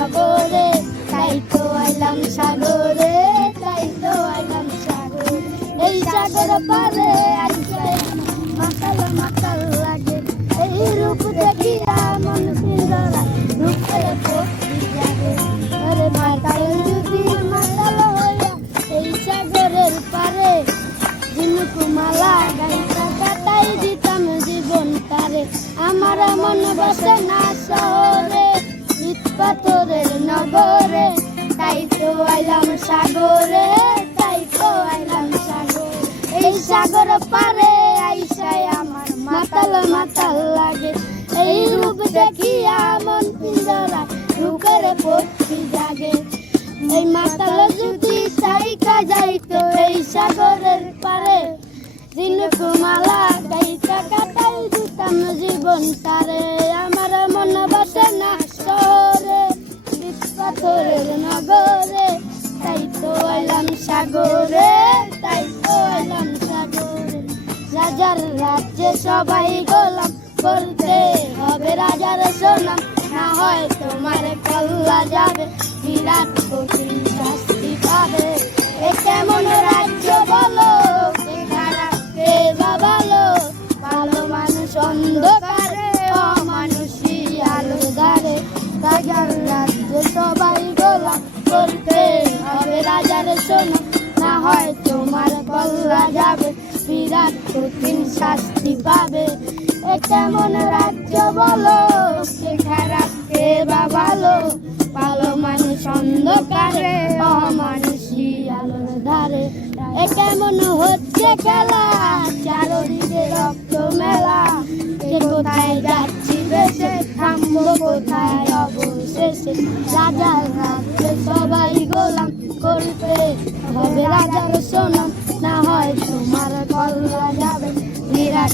নগরে, তাই তো আইলাম সাগরে, তাই তো আইলাম সাগরে। এই সাগর পারে আইসে মাতাল মাতাল লাগে, এই রূপ দেখিয়া মন পিঞ্জরা রূপের পক্ষী জাগে। আরে মাতাল যদি মাতাল হইয়া এই সাগরের পারে, ঝিনুকুমালা গাইতা কাটাই দিতাম জীবন তারে। আমার মন বসে না শহরে, ইট পাথরের নগরে, তাই তো আইলাম সাগরে, তাই তো আইলাম সাগরে। এই সাগর পারে আইসায় আমার মাতাল মাতাল লাগে, এই রূপ দেখিয়া মন পিঞ্জরা রূপের পক্ষী জাগে। এই মাতাল যদি চাইকা যাইতো এই সাগরের পারে, ঝিনুকুমালা গাইতা কাটাই দিতাম জীবন তারে। আমার মন বসে না শহরে, ইট পাথরের নগরে, তাই তো আইলাম সাগরে, তাই তো আইলাম সাগরে। রাজার রাজ্যে সবাই গোলাম, করতে হবে রাজার সুনাম, না হয় তোমার কল্লা যাবে, বিরাট কঠিন শাস্তি পাবে। এ কেমন রাজ্য বলো, কে খারাপ কে বা ভালো, ভালো মানুষ অন্ধকারে, অমানুষী আলো ধারে। রাজার রাজ্যে সবাই গোলাম, করতে হবে রাজার সুনাম, না হয় তোমার কল্লা যাবে, বিরাট কঠিন শাস্তি পাবে। এ কেমন রাজ্য বলো, কে খারাপ কে বা ভালো, ভালো মানুষ অন্ধকারে, অমানুষী আলোর ধারে। এ কেমন হচ্ছে খেলা, চারদিকে রক্ত মেলা, কে কোথায় যাচ্ছি বেশে, থামবো কোথায় অবশেষে। রাজার রাজ্যে সবাই গোলাম, করতে হবে রাজার সুনাম, না হয় তোমার কল্লা যাবে, বিরাট